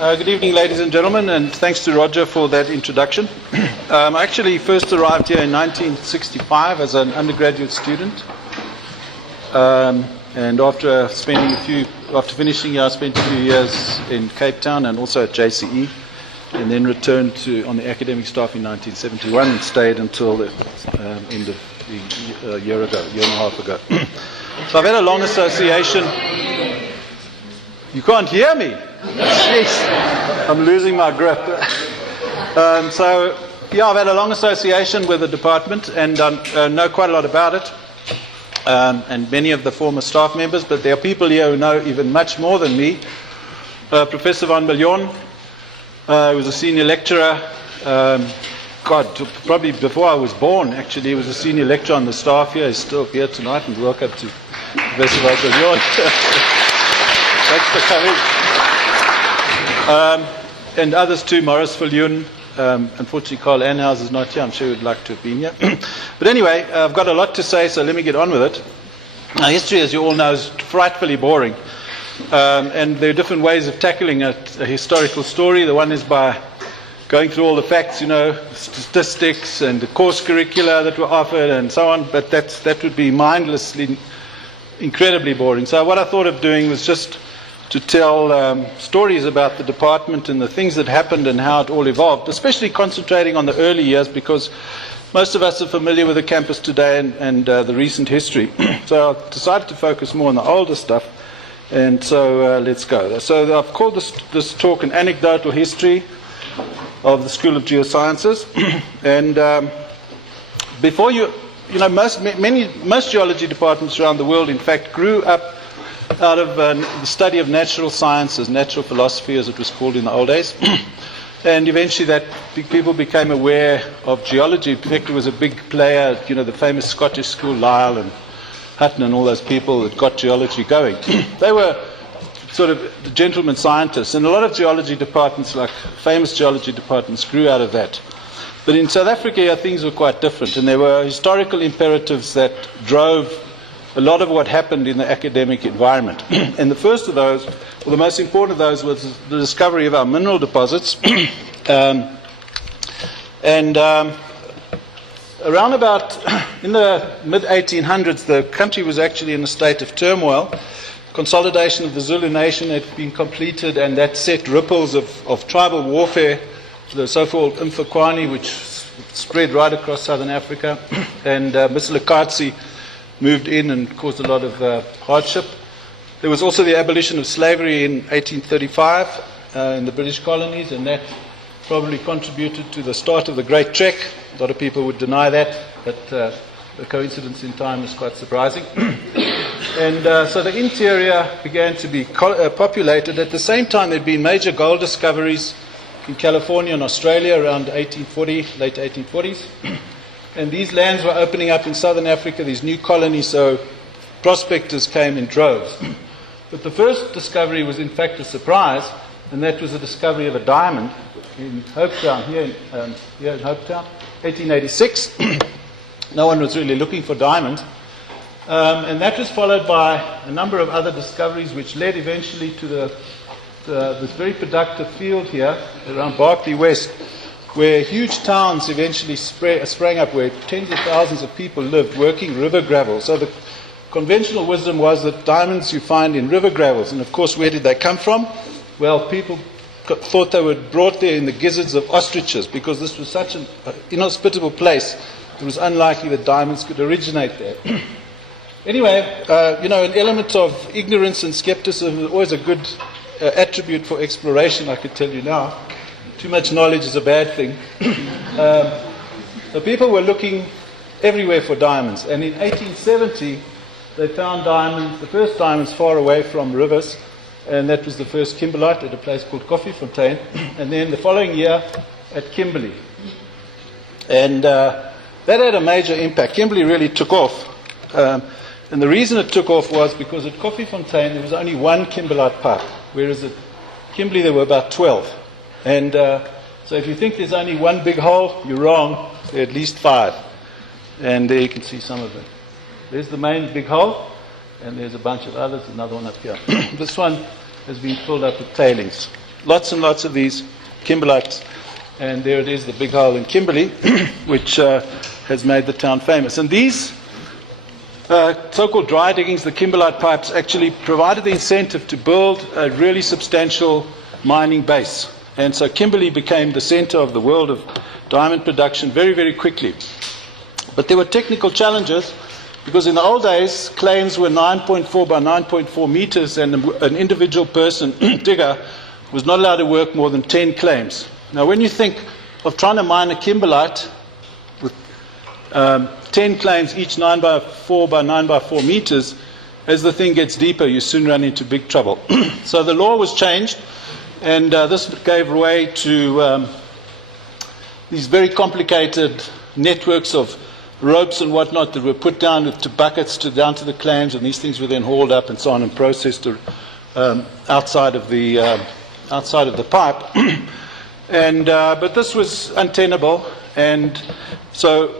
Good evening, ladies and gentlemen, and thanks to Roger for that introduction. I actually first arrived here in 1965 as an undergraduate student, and after finishing here, I spent a few years in Cape Town and also at JCE, and then returned on the academic staff in 1971 and stayed until the end of a year and a half ago. So I've had a long association. You can't hear me. Jeez, I'm losing my grip. I've had a long association with the department and know quite a lot about it, and many of the former staff members, but there are people here who know even much more than me. Professor van Biljon, who was a senior lecturer, probably before I was born, actually, he was a senior lecturer on the staff here. He's still here tonight, and welcome to Professor van Biljon. Thanks for coming. And others too, Maurice Viljoen. Unfortunately, Carl Anhaus is not here. I'm sure he would like to have been here. But anyway, I've got a lot to say, so let me get on with it. Now, history, as you all know, is frightfully boring. And there are different ways of tackling a historical story. The one is by going through all the facts, statistics and the course curricula that were offered and so on. But that would be mindlessly, incredibly boring. So what I thought of doing was just to tell stories about the department and the things that happened and how it all evolved, especially concentrating on the early years because most of us are familiar with the campus today and the recent history. So I decided to focus more on the older stuff, and so let's go. So I've called this talk an anecdotal history of the School of Geosciences. And before most geology departments around the world, in fact, grew up out of the study of natural sciences, natural philosophy as it was called in the old days. And eventually people became aware of geology. In fact, it was a big player, the famous Scottish school, Lyell and Hutton and all those people that got geology going. They were sort of the gentlemen scientists. And a lot of geology departments, like famous geology departments, grew out of that. But in South Africa, things were quite different. And there were historical imperatives that drove a lot of what happened in the academic environment. And the first of those, or the most important of those, was the discovery of our mineral deposits. Around about in the mid-1800s, the country was actually in a state of turmoil. Consolidation of the Zulu nation had been completed, and that set ripples of tribal warfare, the so-called Mfekwani, which spread right across southern Africa. And Mr. McCarthy moved in and caused a lot of hardship. There was also the abolition of slavery in 1835 in the British colonies, and that probably contributed to the start of the Great Trek. A lot of people would deny that, but the coincidence in time is quite surprising. And so the interior began to be populated. At the same time, there had been major gold discoveries in California and Australia around 1840, late 1840s. And these lands were opening up in southern Africa, these new colonies, so prospectors came in droves. But the first discovery was in fact a surprise, and that was the discovery of a diamond in Hopetown, here in Hopetown, 1886. No one was really looking for diamonds. And that was followed by a number of other discoveries which led eventually to this very productive field here around Berkeley West, where huge towns eventually sprang up, where tens of thousands of people lived working river gravel. So the conventional wisdom was that diamonds you find in river gravels. And of course, where did they come from? Well, people thought they were brought there in the gizzards of ostriches, because this was such an inhospitable place. It was unlikely that diamonds could originate there. Anyway, an element of ignorance and skepticism is always a good attribute for exploration, I could tell you now. Too much knowledge is a bad thing. The people were looking everywhere for diamonds, and in 1870 they found diamonds, the first diamonds far away from rivers, and that was the first kimberlite at a place called Koffiefontein, and then the following year at Kimberley. And that had a major impact. Kimberley really took off, and the reason it took off was because at Koffiefontein there was only one kimberlite pipe, whereas at Kimberley there were about 12. And so if you think there's only one big hole, you're wrong. There are at least 5. And there you can see some of them. There's the main big hole, and there's a bunch of others, another one up here. This one has been filled up with tailings. lots and lots of these kimberlites. And there it is, the big hole in Kimberley, which has made the town famous. And these so-called dry diggings, the kimberlite pipes, actually provided the incentive to build a really substantial mining base. And so Kimberley became the center of the world of diamond production very, very quickly. But there were technical challenges, because in the old days, claims were 9.4 by 9.4 meters, and an individual person, digger, was not allowed to work more than 10 claims. Now, when you think of trying to mine a kimberlite with 10 claims, each 9 by 4 by 9 by 4 meters, as the thing gets deeper, you soon run into big trouble. So the law was changed, and this gave way to these very complicated networks of ropes and whatnot that were put down to buckets down to the claims, and these things were then hauled up and so on and processed outside of the pipe. And but this was untenable, and so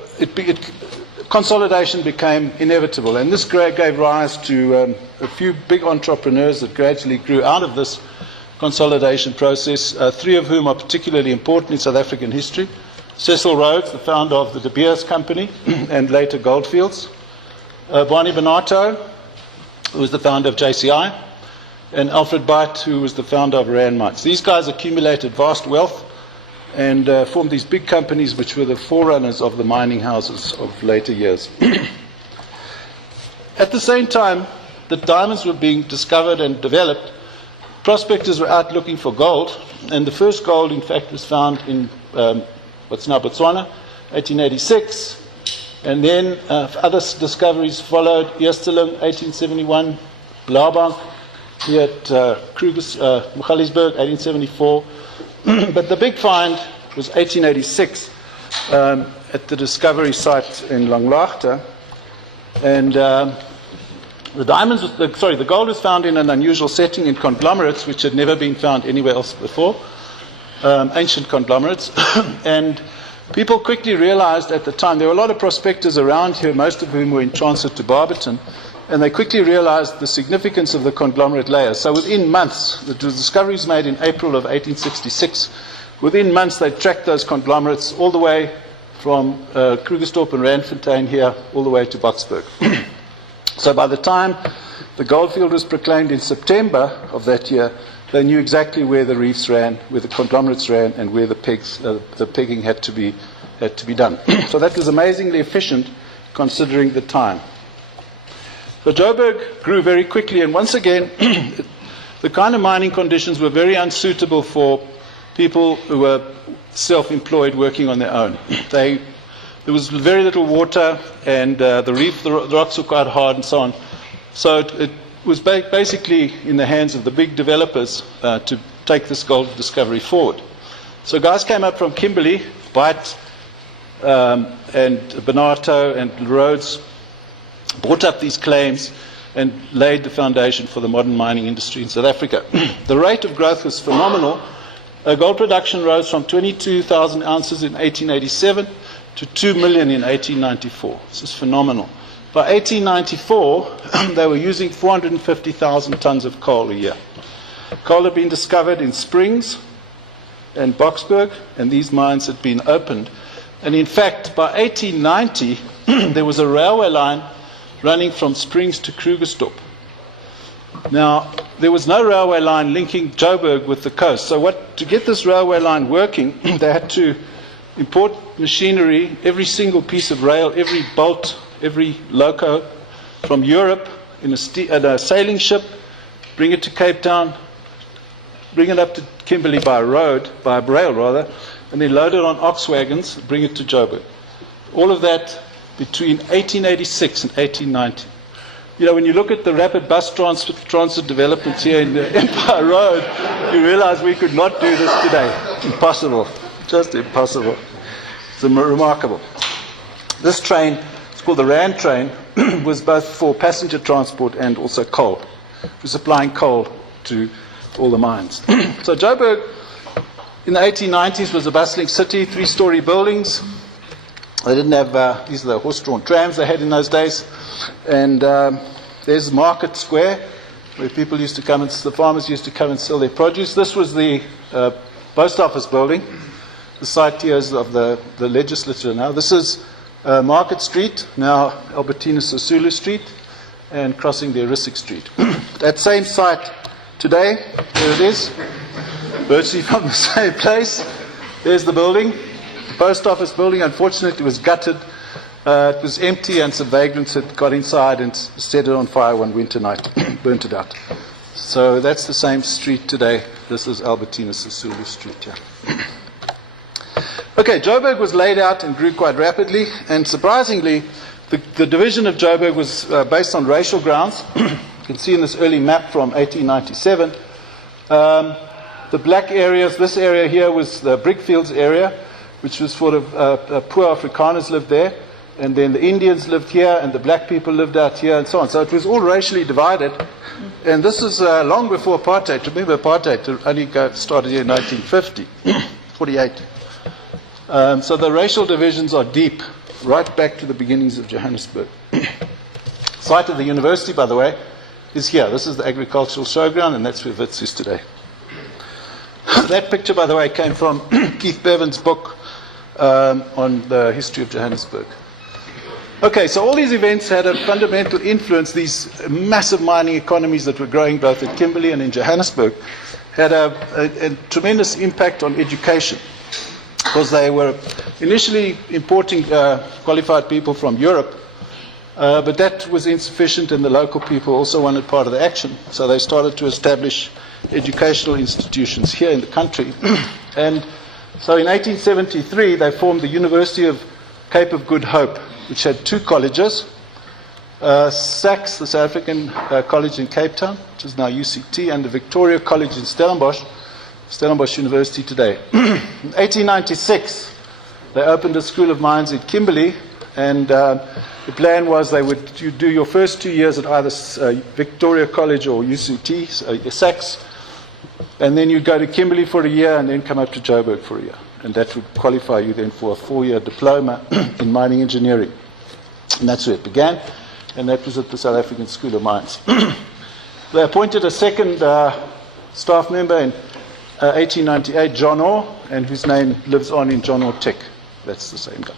consolidation became inevitable. And this gave rise to a few big entrepreneurs that gradually grew out of this consolidation process, three of whom are particularly important in South African history. Cecil Rhodes, the founder of the De Beers Company and later Goldfields. Barney Bonato, who was the founder of JCI. And Alfred Byte, who was the founder of Rand Mines. These guys accumulated vast wealth and formed these big companies which were the forerunners of the mining houses of later years. At the same time that diamonds were being discovered and developed, prospectors were out looking for gold, and the first gold, in fact, was found in what's now Botswana, 1886, and then other discoveries followed, Eersteling, 1871, Blaubank, here at Muchalisburg, 1874. But the big find was 1886 at the discovery site in Langlaagte. And the gold was found in an unusual setting in conglomerates which had never been found anywhere else before, ancient conglomerates. And people quickly realized at the time, there were a lot of prospectors around here, most of whom were in transit to Barberton, and they quickly realized the significance of the conglomerate layers. So within months, the discoveries made in April of 1866, within months they tracked those conglomerates all the way from Krugersdorp and Randfontein here, all the way to Boksburg. So by the time the goldfield was proclaimed in September of that year, they knew exactly where the reefs ran, where the conglomerates ran, and where the pegging had to be done. So that was amazingly efficient considering the time. So Joburg grew very quickly, and once again, the kind of mining conditions were very unsuitable for people who were self-employed working on their own. There was very little water, and the rocks were quite hard and so on. So it was basically in the hands of the big developers to take this gold discovery forward. So guys came up from Kimberley, Byte and Bonato and Rhodes, brought up these claims and laid the foundation for the modern mining industry in South Africa. The rate of growth was phenomenal. Gold production rose from 22,000 ounces in 1887 to 2 million in 1894. This is phenomenal. By 1894, they were using 450,000 tons of coal a year. Coal had been discovered in Springs and Boksburg, and these mines had been opened. And in fact, by 1890, there was a railway line running from Springs to Krugersdorp. Now, there was no railway line linking Joburg with the coast. So to get this railway line working, they had to import machinery, every single piece of rail, every bolt, every loco from Europe in a sailing ship, bring it to Cape Town, bring it up to Kimberley by rail rather, and then load it on ox wagons, bring it to Joburg. All of that between 1886 and 1890. You know, when you look at the rapid bus transit developments here in the Empire Road, you realize we could not do this today. Impossible. Just impossible. It's remarkable. This train, it's called the Rand train, was both for passenger transport and also coal. It was supplying coal to all the mines. So Joburg in the 1890s was a bustling city, 3-story buildings. They didn't have, these are the horse-drawn trams they had in those days. And there's Market Square, where people used to come and the farmers used to come and sell their produce. This was the post office building. The site here is of the legislature now. This is Market Street, now Albertina Sisulu Street, and crossing the Erisic Street. That same site today, there it is, virtually from the same place. There's the building, the post office building. Unfortunately, it was gutted. It was empty, and some vagrants had got inside and set it on fire one winter night, burnt it out. So that's the same street today. This is Albertina Sisulu Street here. Okay, Joburg was laid out and grew quite rapidly, and surprisingly, the division of Joburg was based on racial grounds. You can see in this early map from 1897. The black areas, this area here was the Brickfields area, which was sort of poor Afrikaners lived there. And then the Indians lived here, and the black people lived out here, and so on. So it was all racially divided. And this is long before apartheid. Remember, apartheid only started here in 1950, 48. So the racial divisions are deep, right back to the beginnings of Johannesburg. Site of the university, by the way, is here. This is the agricultural showground, and that's where Wits is today. That picture, by the way, came from Keith Bevan's book on the history of Johannesburg. Okay, so all these events had a fundamental influence. These massive mining economies that were growing both at Kimberley and in Johannesburg had a tremendous impact on education, because they were initially importing qualified people from Europe, but that was insufficient, and the local people also wanted part of the action. So they started to establish educational institutions here in the country. And so in 1873, they formed the University of Cape of Good Hope, which had two colleges, SACS, the South African College in Cape Town, which is now UCT, and the Victoria College in Stellenbosch University today. In 1896, they opened a School of Mines in Kimberley, and the plan was they would do your first 2 years at either Victoria College or UCT, SACS, and then you'd go to Kimberley for a year and then come up to Joburg for a year. And that would qualify you then for a 4-year diploma in mining engineering. And that's where it began, and that was at the South African School of Mines. They appointed a second staff member in 1898, John Orr, and whose name lives on in John Orr TIC. That's the same guy.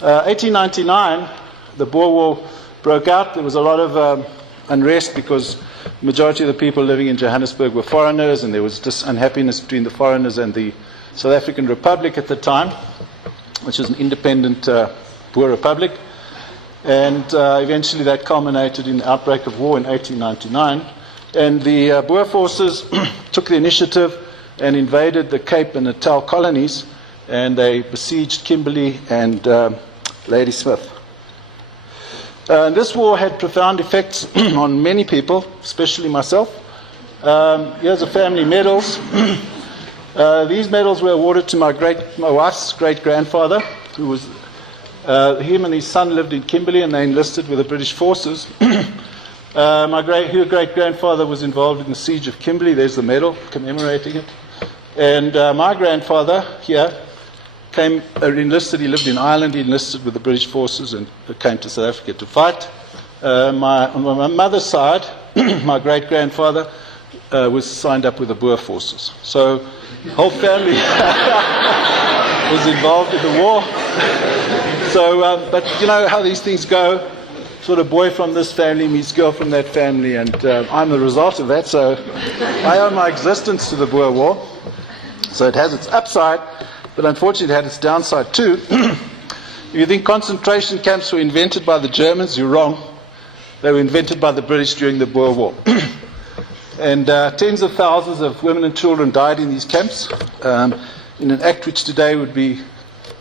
1899, the Boer War broke out. There was a lot of unrest because the majority of the people living in Johannesburg were foreigners, and there was just unhappiness between the foreigners and the South African Republic at the time, which was an independent Boer Republic. And eventually that culminated in the outbreak of war in 1899. And the Boer forces took the initiative and invaded the Cape and Natal colonies, and they besieged Kimberley and Ladysmith. This war had profound effects on many people, especially myself. Here's a family medals. These medals were awarded to my wife's great-grandfather, who was, him and his son lived in Kimberley, and they enlisted with the British forces. My great-grandfather was involved in the siege of Kimberley. There's the medal commemorating it. And my grandfather here enlisted. He lived in Ireland. He enlisted with the British forces and came to South Africa to fight. On my mother's side, my great-grandfather was signed up with the Boer forces. So the whole family was involved in the war. So, but you know how these things go. Sort of boy from this family meets girl from that family, and I'm the result of that. So I owe my existence to the Boer War. So it has its upside, but unfortunately it had its downside too. If you think concentration camps were invented by the Germans, you're wrong. They were invented by the British during the Boer War. And tens of thousands of women and children died in these camps in an act which today would be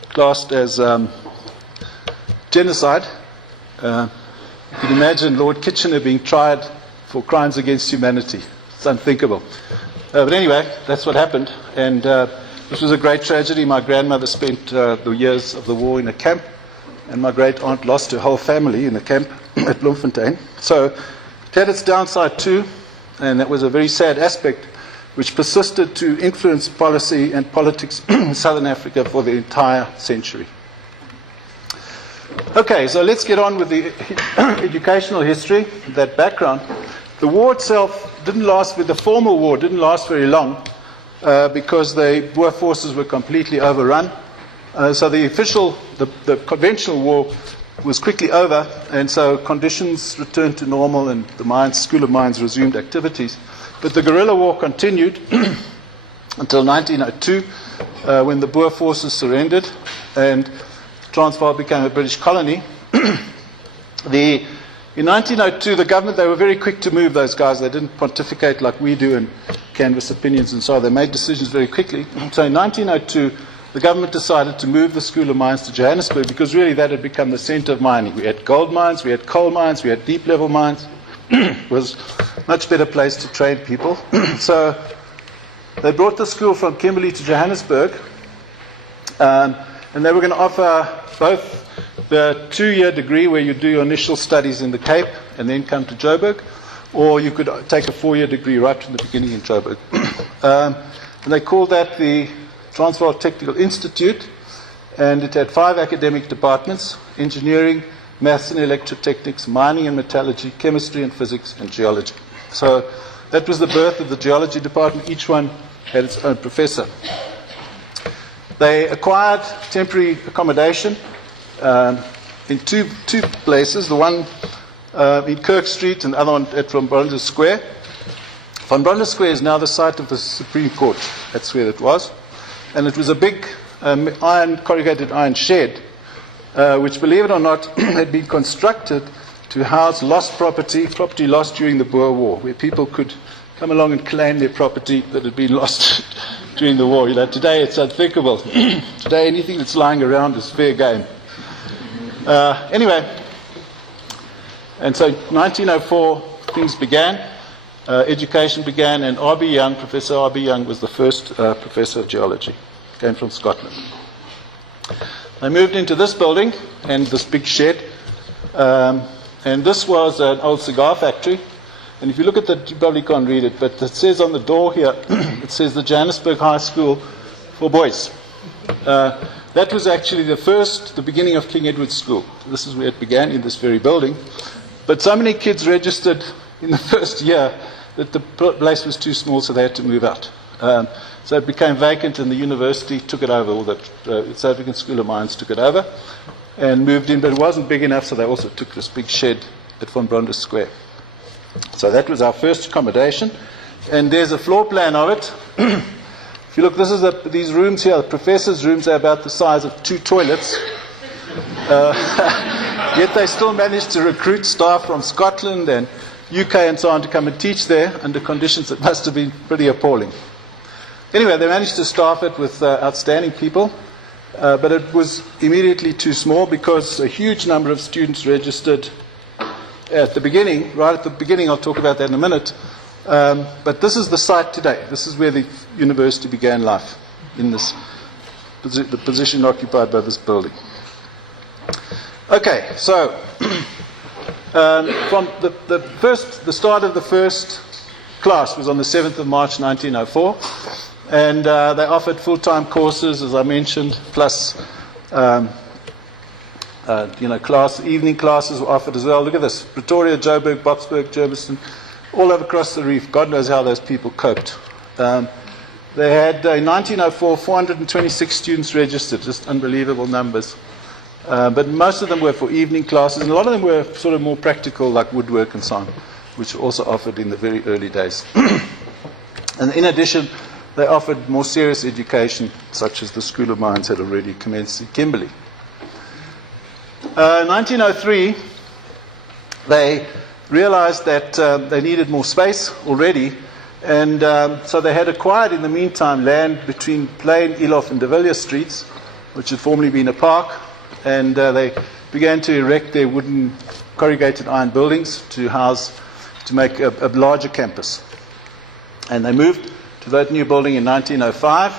classed as genocide. You can imagine Lord Kitchener being tried for crimes against humanity. It's unthinkable. But anyway, that's what happened. And this was a great tragedy. My grandmother spent the years of the war in a camp, and my great-aunt lost her whole family in a camp at Bloemfontein. So it had its downside too, and that was a very sad aspect which persisted to influence policy and politics in Southern Africa for the entire century. Okay, so let's get on with the educational history, that background. The war itself didn't last, the formal war didn't last very long because the Boer forces were completely overrun. So the conventional war was quickly over, and so conditions returned to normal and the School of Mines resumed activities. But the guerrilla war continued until 1902 when the Boer forces surrendered and Transvaal became a British colony. In 1902, the government, they were very quick to move, those guys. They didn't pontificate like we do and canvass opinions and so on. They made decisions very quickly. So in 1902, the government decided to move the School of Mines to Johannesburg because really that had become the center of mining. We had gold mines, we had coal mines, we had deep level mines. It was a much better place to train people. So they brought the school from Kimberley to Johannesburg, and they were going to offer both the 2-year degree where you do your initial studies in the Cape and then come to Joburg, or you could take a 4-year degree right from the beginning in Joburg. And they called that the Transvaal Technical Institute, and it had 5 academic departments: engineering, maths and electrotechnics, mining and metallurgy, chemistry and physics, and geology. So that was the birth of the geology department. Each one had its own professor. They acquired temporary accommodation in two places, the one in Kirk Street and the other one at Van Brandus Square. Van Brandus Square is now the site of the Supreme Court. That's where it was. And it was a big corrugated iron shed, which, believe it or not, had been constructed to house lost property lost during the Boer War, where people could come along and claim their property that had been lost during the war. You know, today it's unthinkable. Today anything that's lying around is fair game. Anyway, and so 1904 things began, education began, and R.B. Young, Professor R.B. Young, was the first professor of geology. Came from Scotland. They moved into this building and this big shed, and this was an old cigar factory. And if you look at that, you probably can't read it, but it says on the door here, it says the Johannesburg High School for Boys. That was actually the beginning of King Edward's School. This is where it began, in this very building. But so many kids registered in the first year that the place was too small, so they had to move out. So it became vacant, and the university took it over, or the South African School of Mines took it over and moved in, but it wasn't big enough, so they also took this big shed at Van Brandus Square. So that was our first accommodation, and there's a floor plan of it. If you look, this is these rooms here, the professors' rooms are about the size of 2 toilets. Yet they still managed to recruit staff from Scotland and UK and so on to come and teach there under conditions that must have been pretty appalling. Anyway, they managed to staff it with outstanding people, but it was immediately too small because a huge number of students registered at the beginning. Right at the beginning, I'll talk about that in a minute. But this is the site today. This is where the university began life, in this the position occupied by this building. Okay, so from the start of the first class was on the 7th of March 1904, and they offered full-time courses, as I mentioned, plus evening classes were offered as well. Look at this: Pretoria, Joburg, Boksburg, Germiston, all over across the reef. God knows how those people coped. They had, in 1904, 426 students registered, just unbelievable numbers. But most of them were for evening classes, and a lot of them were sort of more practical, like woodwork and so on, which were also offered in the very early days. And in addition, they offered more serious education, such as the School of Mines had already commenced in Kimberley. In 1903, they realized that they needed more space already, and so they had acquired in the meantime land between Plain, Iliff and De Villiers streets, which had formerly been a park, and they began to erect their wooden corrugated iron buildings to make a larger campus. And they moved to that new building in 1905,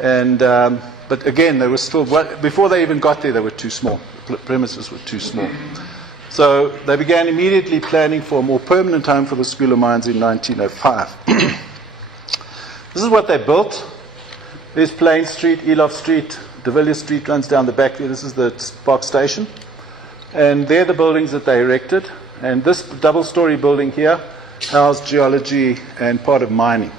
and but again, they were still, before they even got there, they were too small. The premises were too small. So they began immediately planning for a more permanent home for the School of Mines in 1905. This is what they built. There's Plain Street, Iliff Street, De Villiers Street runs down the back there. This is the Park Station. And they're the buildings that they erected. And this double-story building here housed geology and part of mining.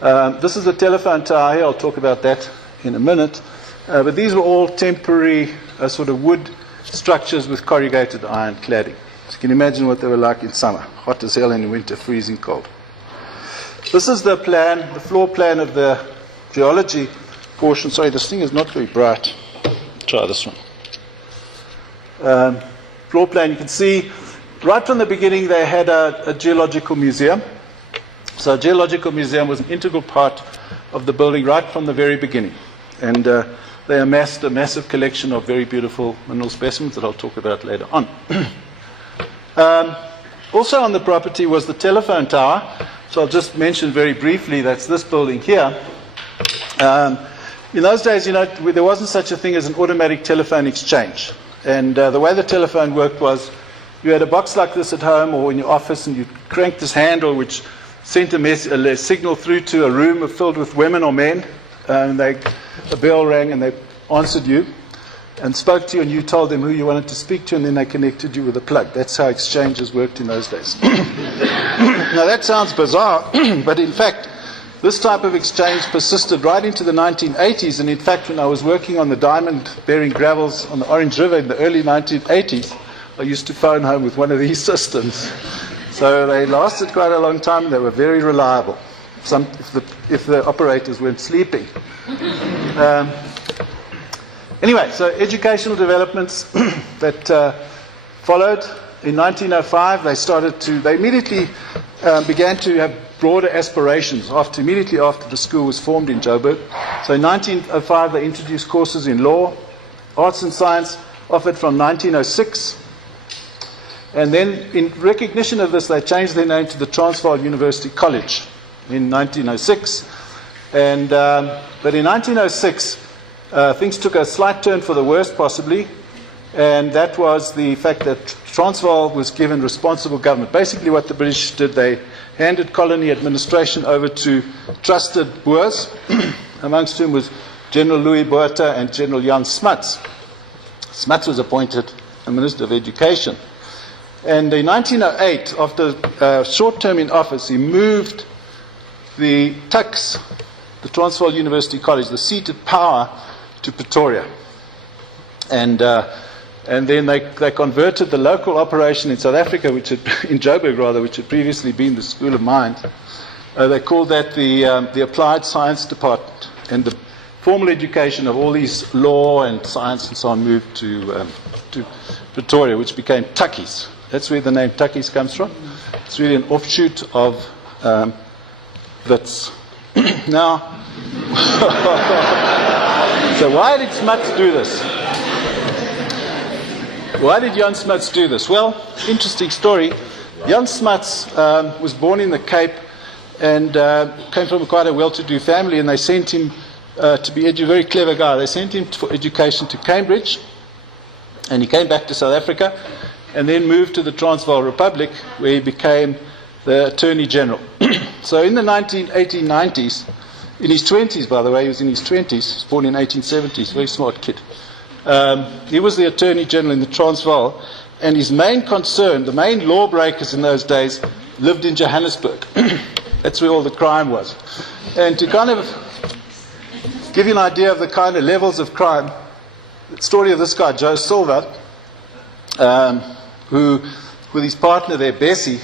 This is the telephone tower here. I'll talk about that in a minute. But these were all temporary sort of wood structures with corrugated iron cladding. So you can imagine what they were like in summer. Hot as hell, and in winter freezing cold. This is the plan, the floor plan of the geology portion. Sorry, this thing is not very bright. Try this one. Floor plan, you can see right from the beginning they had a geological museum. So a geological museum was an integral part of the building right from the very beginning. And they amassed a massive collection of very beautiful mineral specimens that I'll talk about later on. Also on the property was the telephone tower. So I'll just mention very briefly, that's this building here. In those days, there wasn't such a thing as an automatic telephone exchange. And the way the telephone worked was you had a box like this at home or in your office, and you cranked this handle which sent a signal through to a room filled with women or men. And a bell rang and they answered you and spoke to you, and you told them who you wanted to speak to, and then they connected you with a plug. That's how exchanges worked in those days. Now that sounds bizarre, but in fact, this type of exchange persisted right into the 1980s, and in fact, when I was working on the diamond-bearing gravels on the Orange River in the early 1980s, I used to phone home with one of these systems. So they lasted quite a long time, and they were very reliable, if the operators weren't sleeping. Anyway, so educational developments that followed. In 1905, they immediately began to have broader aspirations immediately after the school was formed in Joburg. So in 1905, they introduced courses in law, arts and science, offered from 1906. And then in recognition of this, they changed their name to the Transvaal University College in 1906. But in 1906, things took a slight turn for the worst, possibly, and that was the fact that Transvaal was given responsible government. Basically what the British did, they handed colony administration over to trusted Boers, amongst whom was General Louis Botha and General Jan Smuts. Smuts was appointed a Minister of Education. And in 1908, after a short term in office, he moved the TICs, the Transvaal University College, the seat of power, to Pretoria. And then they converted the local operation in South Africa, in Joburg rather, which had previously been the School of Mines. They called that the Applied Science Department. And the formal education of all these law and science and so on moved to Pretoria, which became Tukkies. That's where the name Tukkies comes from. It's really an offshoot of Wits. Now, so why did Smuts do this? Why did Jan Smuts do this? Well, interesting story. Jan Smuts was born in the Cape and came from quite a well-to-do family, and they sent him to be a very clever guy. They sent him for education to Cambridge, and he came back to South Africa and then moved to the Transvaal Republic, where he became the Attorney General. So in the 1890s, in his 20s, by the way, he was in his 20s, he was born in 1870s, very smart kid. He was the Attorney General in the Transvaal, and his main concern, the main lawbreakers in those days, lived in Johannesburg. That's where all the crime was. And to kind of give you an idea of the kind of levels of crime, the story of this guy, Joe Silver, who, with his partner there, Bessie,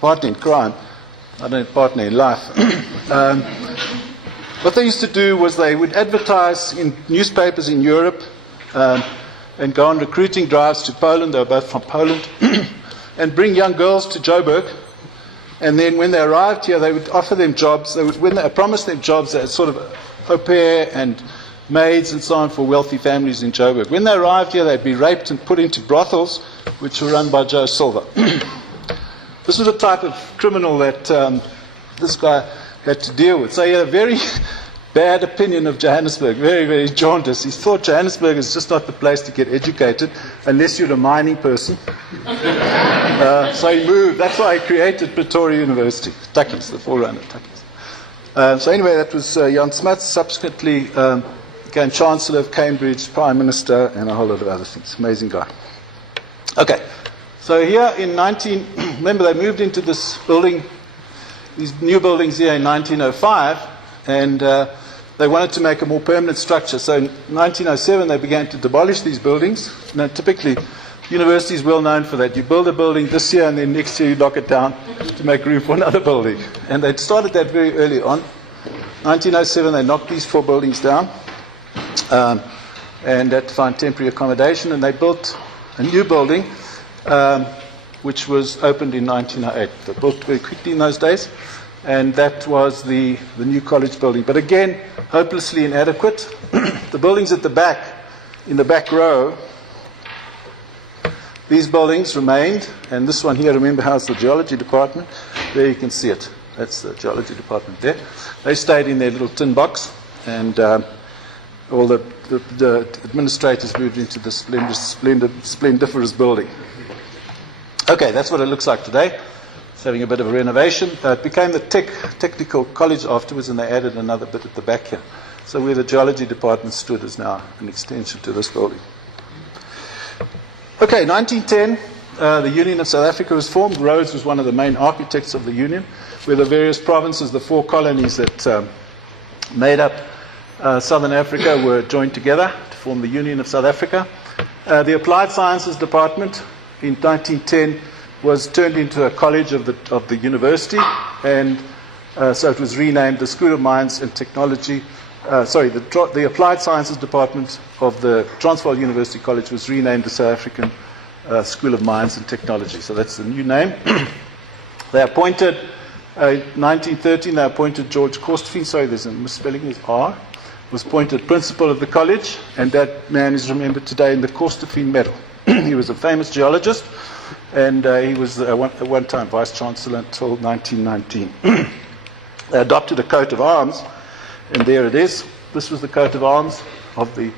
partner in crime, I don't know, partner in life, what they used to do was they would advertise in newspapers in Europe and go on recruiting drives to Poland. They were both from Poland, and bring young girls to Joburg. And then when they arrived here, they would offer them jobs. When they promised them jobs as sort of au pair and maids and so on for wealthy families in Joburg. When they arrived here, they'd be raped and put into brothels, which were run by Joe Silver. This was a type of criminal that this guy had to deal with. So he had a very bad opinion of Johannesburg, very, very jaundiced. He thought Johannesburg is just not the place to get educated unless you're a mining person. So he moved. That's why he created Pretoria University, Tukkies, the forerunner Tukkies. So anyway, that was Jan Smuts. Subsequently became Chancellor of Cambridge, Prime Minister, and a whole lot of other things. Amazing guy. Okay, So here in remember they moved into this building, these new buildings here in 1905, and they wanted to make a more permanent structure. So in 1907 they began to demolish these buildings. Now typically, university is well known for that. You build a building this year and then next year you knock it down to make room for another building. And they'd started that very early on. 1907 they knocked these 4 buildings down and had to find temporary accommodation, and they built a new building which was opened in 1908. They built very quickly in those days, and that was the new college building. But again, hopelessly inadequate. The buildings at the back, in the back row, these buildings remained, and this one here, remember, housed the geology department. There you can see it. That's the geology department there. They stayed in their little tin box, and all the administrators moved into the splendiferous building. Okay, that's what it looks like today. It's having a bit of a renovation. It became the Technical College afterwards, and they added another bit at the back here. So where the geology department stood is now an extension to this building. Okay, 1910, the Union of South Africa was formed. Rhodes was one of the main architects of the Union, where the various provinces, the 4 colonies that made up Southern Africa, were joined together to form the Union of South Africa. The Applied Sciences Department in 1910 was turned into a college of the university, and so it was renamed the School of Mines and Technology. The Applied Sciences Department of the Transvaal University College was renamed the South African School of Mines and Technology. So that's the new name. They appointed, 1913, they appointed George Korstefien, sorry, there's a misspelling, it's R, was appointed principal of the college, and that man is remembered today in the Korstefien Medal. He was a famous geologist, and he was at one time Vice Chancellor until 1919. They adopted a coat of arms, and there it is. This was the coat of arms of the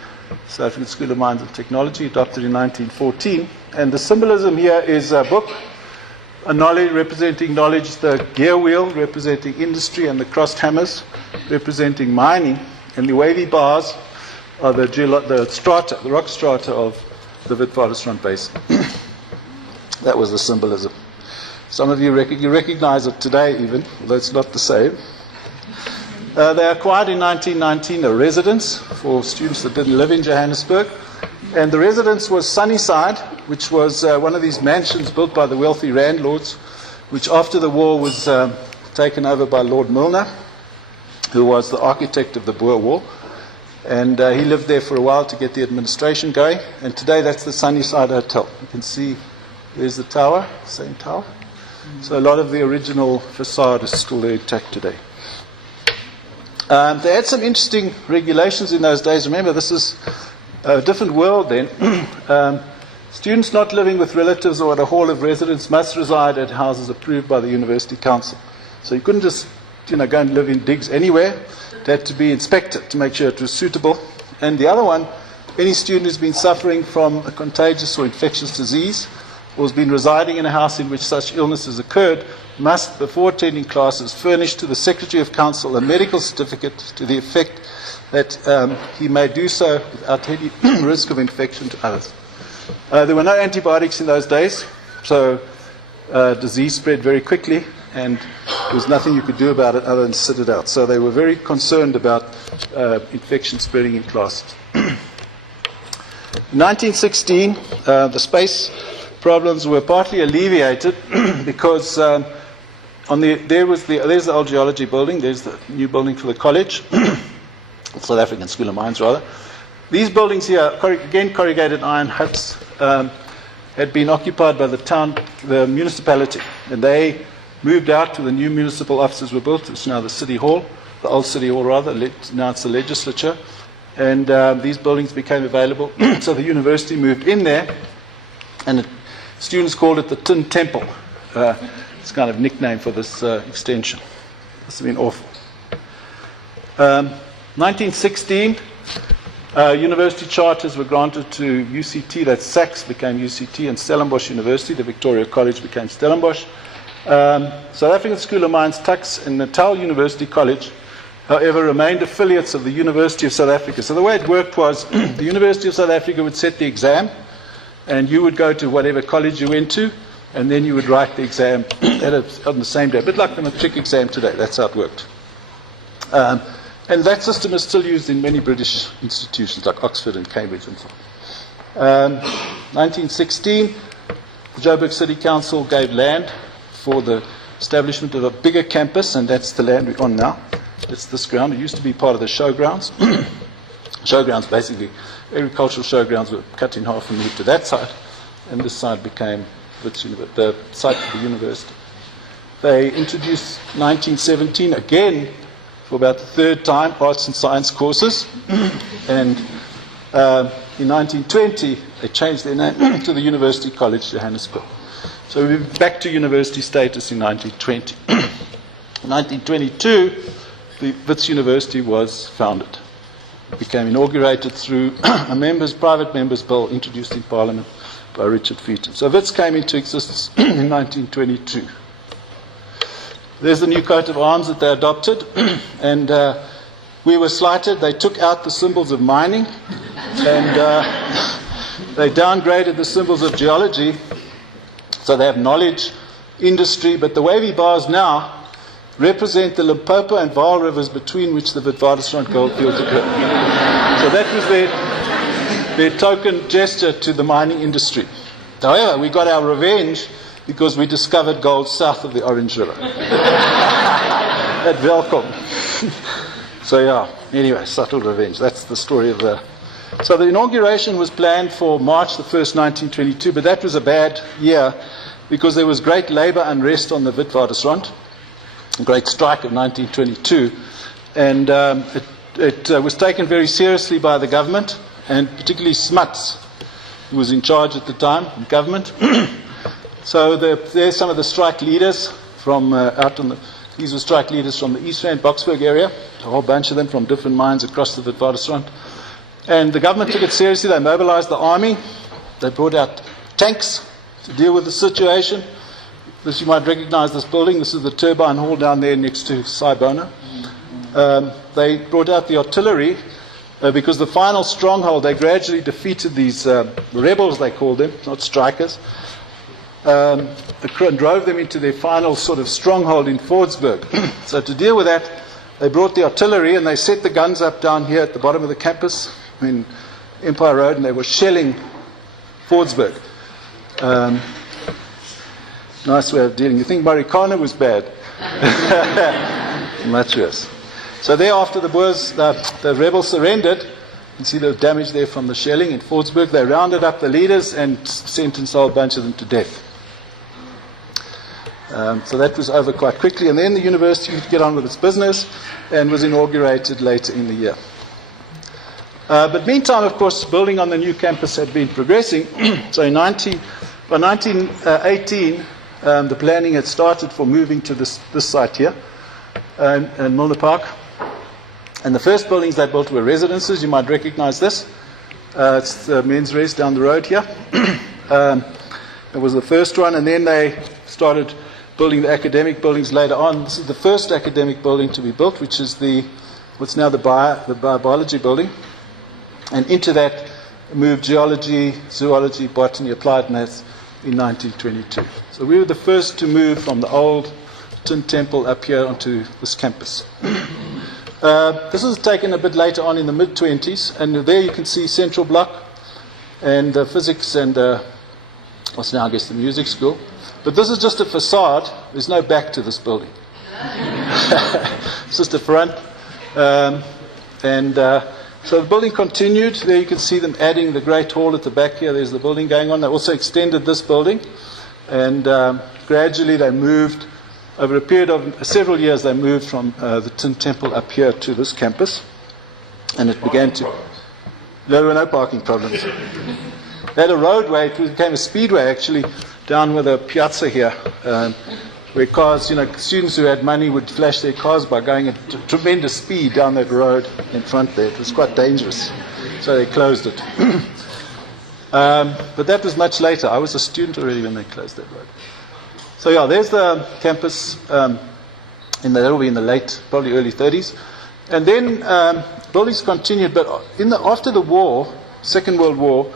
South African School of Mines and Technology, adopted in 1914. And the symbolism here is a book, a knowledge representing knowledge, the gear wheel representing industry, and the crossed hammers representing mining, and the wavy bars are the strata, the rock strata of the Wiitwatersrand Basin. That was the symbolism. Some of you recognize it today even, although it's not the same. They acquired in 1919 a residence for students that didn't live in Johannesburg. And the residence was Sunnyside, which was one of these mansions built by the wealthy landlords, which after the war was taken over by Lord Milner, who was the architect of the Boer War. And he lived there for a while to get the administration going. And today that's the Sunnyside Hotel. You can see there's the tower, same tower. So a lot of the original facade is still there intact today. They had some interesting regulations in those days. Remember, this is a different world then. Students not living with relatives or at a hall of residence must reside at houses approved by the University Council. So you couldn't just go and live in digs anywhere. It had to be inspected to make sure it was suitable. And the other one, any student who's been suffering from a contagious or infectious disease or has been residing in a house in which such illnesses occurred must, before attending classes, furnish to the Secretary of Council a medical certificate to the effect that he may do so without any risk of infection to others. There were no antibiotics in those days, so disease spread very quickly, and there was nothing you could do about it other than sit it out. So they were very concerned about infection spreading in classes. In 1916, the space problems were partly alleviated because there's the old geology building, there's the new building for the college, South African School of Mines rather. These buildings here, again corrugated iron huts, had been occupied by the town, the municipality, and they moved out to the new municipal offices were built. It's now the City Hall, the old City Hall rather, now it's the legislature, and these buildings became available, so the university moved in there, and students called it the Tin Temple. It's kind of nickname for this extension. This has been awful. 1916, university charters were granted to UCT, that's SACS became UCT, and Stellenbosch University, the Victoria College became Stellenbosch. South African School of Mines, TUCS, and Natal University College, however, remained affiliates of the University of South Africa. So the way it worked was the University of South Africa would set the exam, and you would go to whatever college you went to, and then you would write the exam on the same day, a bit like the matric exam today. That's how it worked. And that system is still used in many British institutions like Oxford and Cambridge and so on. 1916, the Joburg City Council gave land for the establishment of a bigger campus, and that's the land we're on now. It's this ground. It used to be part of the showgrounds. Showgrounds, basically, agricultural showgrounds were cut in half and moved to that side, and this side became the site of the university. They introduced 1917 again, for about the third time, arts and science courses, and in 1920 they changed their name to the University College Johannesburg. So we were back to university status in 1920. In 1922, the Wits University was founded. It became inaugurated through a private members' bill introduced in Parliament by Richard Featon. So Wits came into existence in 1922. There's the new coat of arms that they adopted, and we were slighted. They took out the symbols of mining, and they downgraded the symbols of geology, so they have knowledge, industry, but the wavy bars now represent the Limpopo and Vaal rivers between which the Wiitwatersrand goldfields occur. So that was their token gesture to the mining industry. However, we got our revenge because we discovered gold south of the Orange River. At Welkom. So yeah, anyway, subtle revenge. That's the story of the... So the inauguration was planned for March the 1st, 1922, but that was a bad year because there was great labor unrest on the Wiitwatersrand, a great strike of 1922, and it was taken very seriously by the government, and particularly Smuts, who was in charge at the time in government. So there's some of the strike leaders from these were strike leaders from the East Rand, Boksburg area, a whole bunch of them from different mines across the Wiitwatersrand. And the government took it seriously. They mobilized the army. They brought out tanks to deal with the situation. This, you might recognize this building. This is the turbine hall down there next to Sibona. They brought out the artillery because the final stronghold, they gradually defeated these rebels, they called them, not strikers, and drove them into their final sort of stronghold in Fordsburg. So to deal with that, they brought the artillery and they set the guns up down here at the bottom of the campus in Empire Road, and they were shelling Fordsburg. Nice way of dealing. You think Marikana was bad? Much worse. So thereafter the Boers, the rebels surrendered. You can see the damage there from the shelling in Fordsburg. They rounded up the leaders and sentenced a whole bunch of them to death. So that was over quite quickly. And then the university would get on with its business and was inaugurated later in the year. But meantime, of course, building on the new campus had been progressing. So by 1918, the planning had started for moving to this site here, in Milner Park. And the first buildings they built were residences. You might recognize this. It's the men's res down the road here. It was the first one, and then they started building the academic buildings later on. This is the first academic building to be built, which is what's now the biology building. And into that moved geology, zoology, botany, applied maths in 1922. So we were the first to move from the old Tin Temple up here onto this campus. This was taken a bit later on in the mid-20s, and there you can see Central Block and physics and what's now, I guess, the music school. But this is just a facade. There's no back to this building. It's just a front. So the building continued. There you can see them adding the Great Hall at the back here. There's the building going on. They also extended this building. And gradually they moved, over a period of several years, they moved from the Tin Temple up here to this campus. And it began to... There were no parking problems. They had a roadway. It became a speedway, actually, down with a piazza here, where cars, students who had money would flash their cars by going at tremendous speed down that road in front there. It was quite dangerous. So they closed it. But that was much later. I was a student already when they closed that road. So yeah, there's the campus. That'll be in the probably early 30s. And then buildings continued. But after the war, Second World War,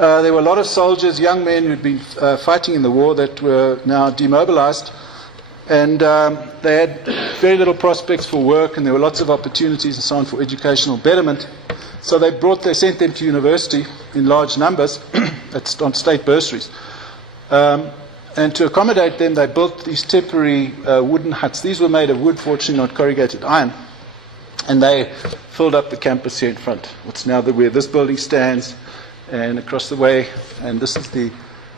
There were a lot of soldiers, young men who'd been fighting in the war that were now demobilized. And they had very little prospects for work, and there were lots of opportunities and so on for educational betterment. So they sent them to university in large numbers on state bursaries. And to accommodate them, they built these temporary wooden huts. These were made of wood, fortunately not corrugated iron. And they filled up the campus here in front. What's now where this building stands, and across the way, and this is the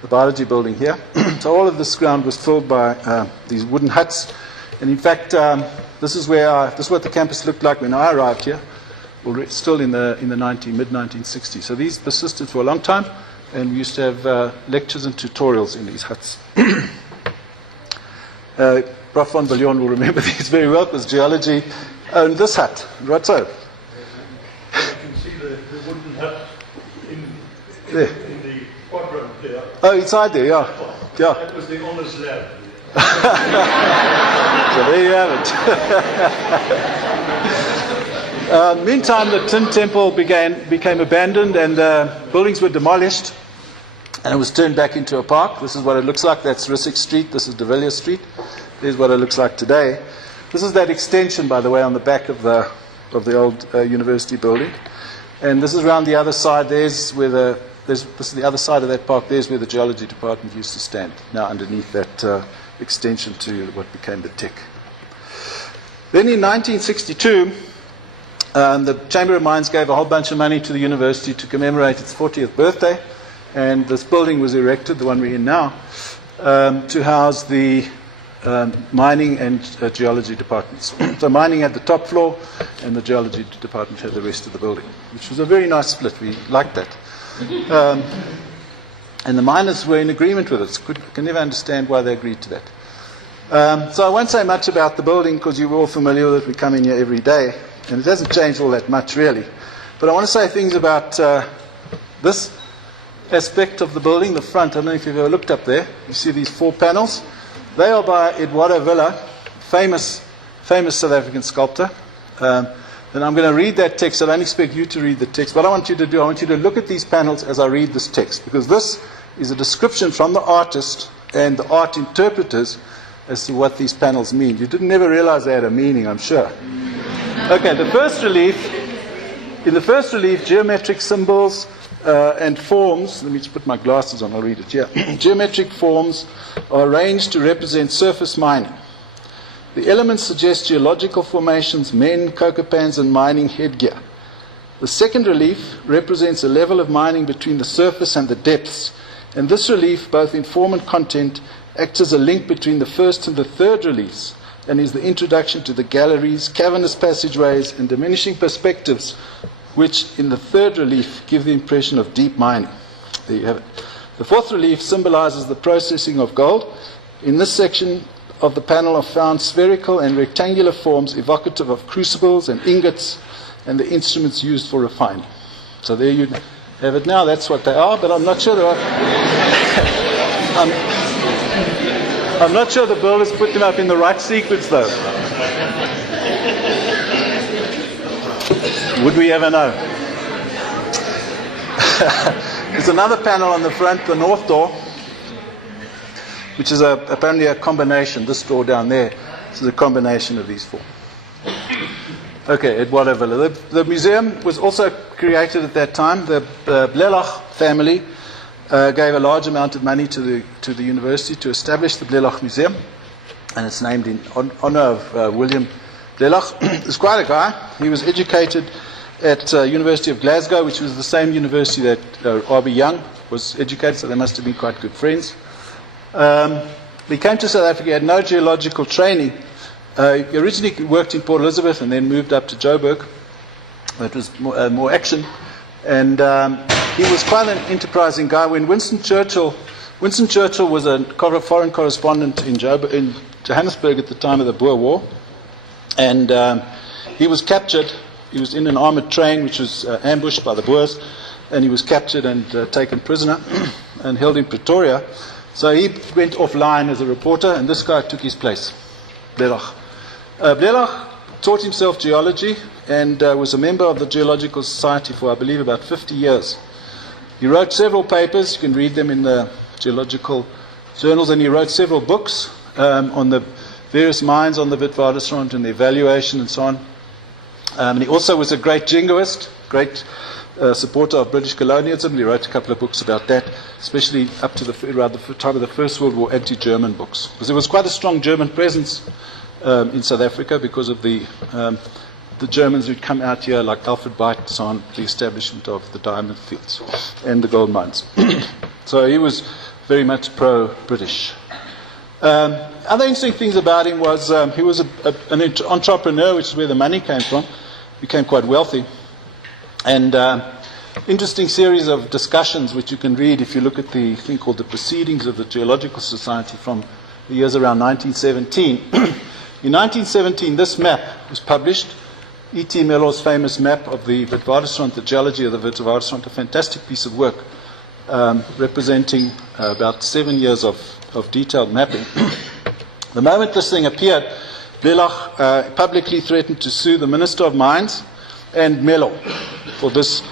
biology building here. So all of this ground was filled by these wooden huts. And in fact, this is what the campus looked like when I arrived here, still in the mid-1960s. So these persisted for a long time, and we used to have lectures and tutorials in these huts. Prof. von Billon will remember these very well, because geology owned this hut. Right so. You can see the wooden hut There. in the quadrant there. Oh, inside there, yeah. Yeah. That was the honours lab. So there you have it. Meantime, the Tin Temple became abandoned, and buildings were demolished, and it was turned back into a park. This is what it looks like. That's Rissik Street. This is De Villiers Street. Here's what it looks like today. This is that extension, by the way, on the back of the old university building. And this is around the other side. This is the other side of that park. There's where the geology department used to stand, now underneath that extension to what became the TIC. Then in 1962, the Chamber of Mines gave a whole bunch of money to the university to commemorate its 40th birthday, and this building was erected, the one we're in now, to house the mining and geology departments. So mining had the top floor, and the geology department had the rest of the building, which was a very nice split. We liked that. And the miners were in agreement with it. Can never understand why they agreed to that. So I won't say much about the building, because you're all familiar with it. We come in here every day, and it hasn't changed all that much, really. But I want to say things about this aspect of the building, the front. I don't know if you've ever looked up there. You see these 4 panels? They are by Eduardo Villa, famous South African sculptor. And I'm going to read that text. I don't expect you to read the text. What I want you to do, I want you to look at these panels as I read this text, because this is a description from the artist and the art interpreters as to what these panels mean. You didn't never realize they had a meaning, I'm sure. Okay, in the first relief, geometric symbols and forms, let me just put my glasses on, I'll read it here. Geometric forms are arranged to represent surface mining. The elements suggest geological formations, men, cocoa pans, and mining headgear. The second relief represents a level of mining between the surface and the depths, and this relief, both in form and content, acts as a link between the first and the third reliefs, and is the introduction to the galleries, cavernous passageways, and diminishing perspectives, which in the third relief give the impression of deep mining. There you have it. The fourth relief symbolizes the processing of gold. In this section of the panel are found spherical and rectangular forms evocative of crucibles and ingots and the instruments used for refining. So there you have it now. That's what they are, but I'm not sure they are. I'm not sure the builders put them up in the right sequence, though. Would we ever know? There's another panel on the front, the north door, which is apparently a combination. This door down there, this is a combination of these 4. Okay, Eduardo Villa. The museum was also created at that time. The Blaylock family gave a large amount of money to the university to establish the Blaylock Museum, and it's named in honor of William Blaylock. He's quite a guy. He was educated at University of Glasgow, which was the same university that R.B. Young was educated, so they must have been quite good friends. He came to South Africa. He had no geological training. He originally worked in Port Elizabeth and then moved up to Joburg. It was more action. And he was quite an enterprising guy. When Winston Churchill was a foreign correspondent in Johannesburg at the time of the Boer War. And he was captured. He was in an armoured train which was ambushed by the Boers. And he was captured and taken prisoner and held in Pretoria. So he went offline as a reporter, and this guy took his place, Blaylock. Blaylock taught himself geology and was a member of the Geological Society for, I believe, about 50 years. He wrote several papers. You can read them in the geological journals, and he wrote several books on the various mines on the Wiitwatersrand and the evaluation and so on. And he also was a great jingoist, great supporter of British colonialism. He wrote a couple of books about that, especially up to around the time of the First World War, anti-German books. Because there was quite a strong German presence in South Africa because of the Germans who'd come out here, like Alfred Beit and so on, the establishment of the diamond fields and the gold mines. So he was very much pro-British. Other interesting things about him was he was an entrepreneur, which is where the money came from. Became quite wealthy. And interesting series of discussions which you can read if you look at the thing called the Proceedings of the Geological Society from the years around 1917. In 1917, this map was published. E.T. Mellor's famous map of the Wiitwatersrand, the geology of the Wiitwatersrand, a fantastic piece of work representing about 7 years of detailed mapping. The moment this thing appeared, Blaylock publicly threatened to sue the Minister of Mines and Mellor for this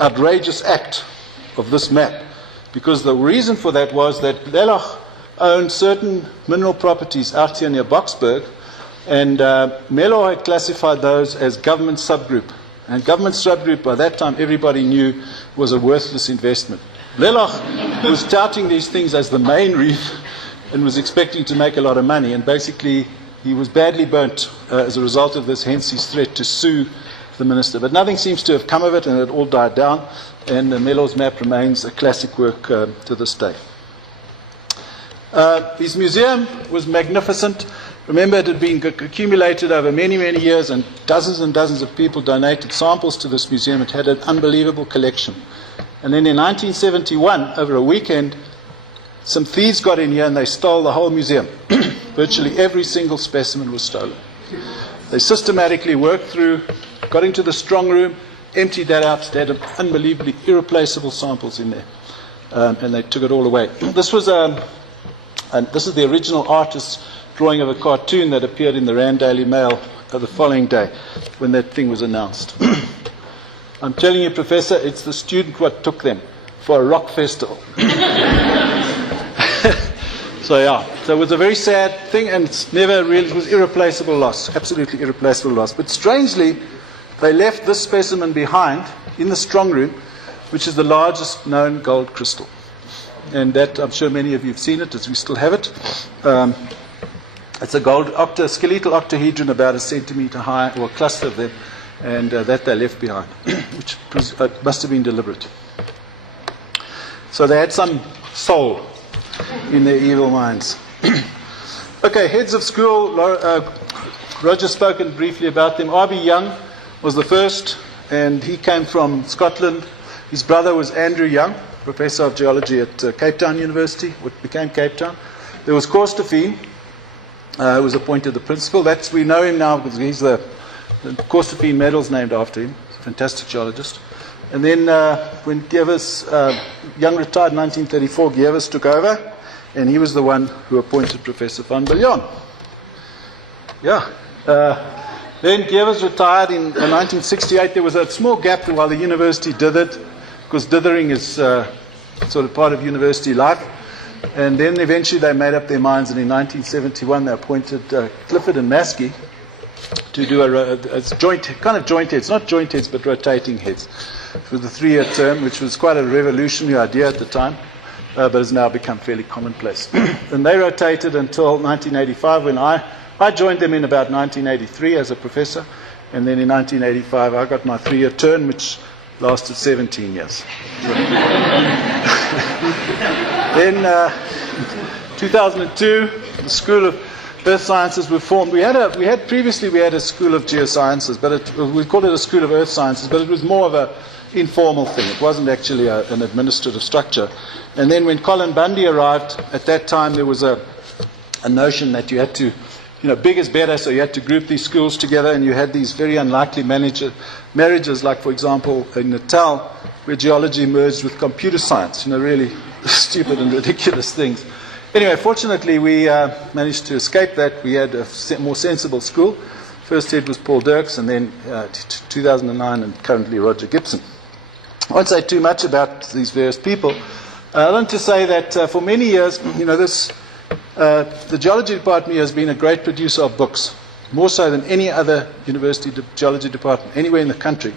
outrageous act of this map. Because the reason for that was that Blaylock owned certain mineral properties out here near Boksburg, and Mellor had classified those as government subgroup. And government subgroup, by that time, everybody knew was a worthless investment. Blaylock was touting these things as the main reef and was expecting to make a lot of money. And basically, he was badly burnt as a result of this, hence his threat to sue the minister. But nothing seems to have come of it, and it all died down. And Mellor's map remains a classic work to this day. His museum was magnificent. Remember, it had been accumulated over many, many years, and dozens of people donated samples to this museum. It had an unbelievable collection. And then in 1971, over a weekend, some thieves got in here and they stole the whole museum. Virtually every single specimen was stolen. They systematically worked through, got into the strong room, emptied that out. They had unbelievably irreplaceable samples in there. And they took it all away. This is the original artist's drawing of a cartoon that appeared in the Rand Daily Mail the following day when that thing was announced. I'm telling you, Professor, it's the student what took them for a rock festival. So it was a very sad thing, and it's never really, it was irreplaceable loss, absolutely irreplaceable loss. But strangely, they left this specimen behind in the strong room, which is the largest known gold crystal. And that, I'm sure many of you have seen it, as we still have it. It's a gold skeletal octahedron about a centimetre high, or a cluster of them, and that they left behind, which must have been deliberate. So they had some soul in their evil minds. Okay, heads of school. Roger's spoken briefly about them. R.B. Young was the first, and he came from Scotland. His brother was Andrew Young, professor of geology at Cape Town University, what became Cape Town. There was Corstorphine, who was appointed the principal. We know him now because he's the Corstorphine medal's named after him. He's a fantastic geologist. And then when Young retired in 1934, Gievers took over, and he was the one who appointed Professor van Biljon. Then Gievers retired in 1968. There was a small gap while the university dithered, because dithering is sort of part of university life. And then eventually they made up their minds, and in 1971 they appointed Clifford and Maskey to do a joint heads, not joint heads, but rotating heads, for the 3-year term, which was quite a revolutionary idea at the time, but has now become fairly commonplace. And they rotated until 1985, when I joined them in about 1983 as a professor, and then in 1985 I got my 3-year term, which lasted 17 years. Then 2002, the School of Earth Sciences were formed. Previously we had a School of Geosciences, but we called it a School of Earth Sciences, but it was more of an informal thing. It wasn't actually an administrative structure. And then when Colin Bundy arrived, at that time there was a notion that you had to, big is better, so you had to group these schools together, and you had these very unlikely marriages, like, for example, in Natal, where geology merged with computer science, really stupid and ridiculous things. Anyway, fortunately, we managed to escape that. We had a more sensible school. First head was Paul Dirks, and then 2009, and currently Roger Gibson. I won't say too much about these various people. I want to say that for many years, the geology department here has been a great producer of books, more so than any other university geology department anywhere in the country.